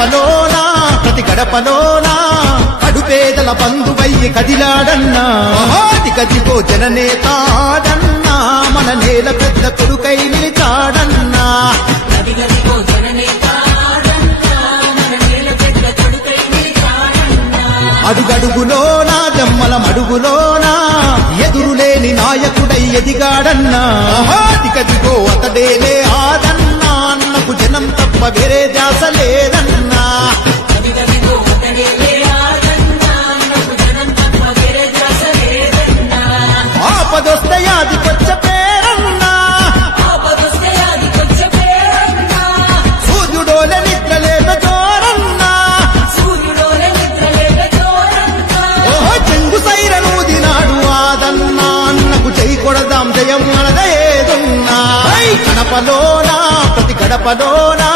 గడపలోనా ప్రతి గడపలోనా కడుపేదల బంధువయ్యి కదిలాడన్నా కదిగో జననేతాడన్నా మన నేల పెద్ద కొడుకై నిలిచాడన్నా అడుగడుగులోనా జమ్మల మడుగులోనా ఎదురులేని నాయకుడై ఎదిగాడన్నా కదిగో అతడేలే ఆదన్నా అన్నకు జనం తప్ప వేరే ధ్యాస లేదన్నా ఆపదొస్తే యాదికొచ్చ పేరన్నా సూర్యుడోలే నిద్రలేమ జోరన్నా ఓహో చెంగు సైరను దినాడు ఆదన్నా అన్నకు జై కొడదాం జయం అనద ఏదున్నా గడపలోనా ప్రతి గడపలోనా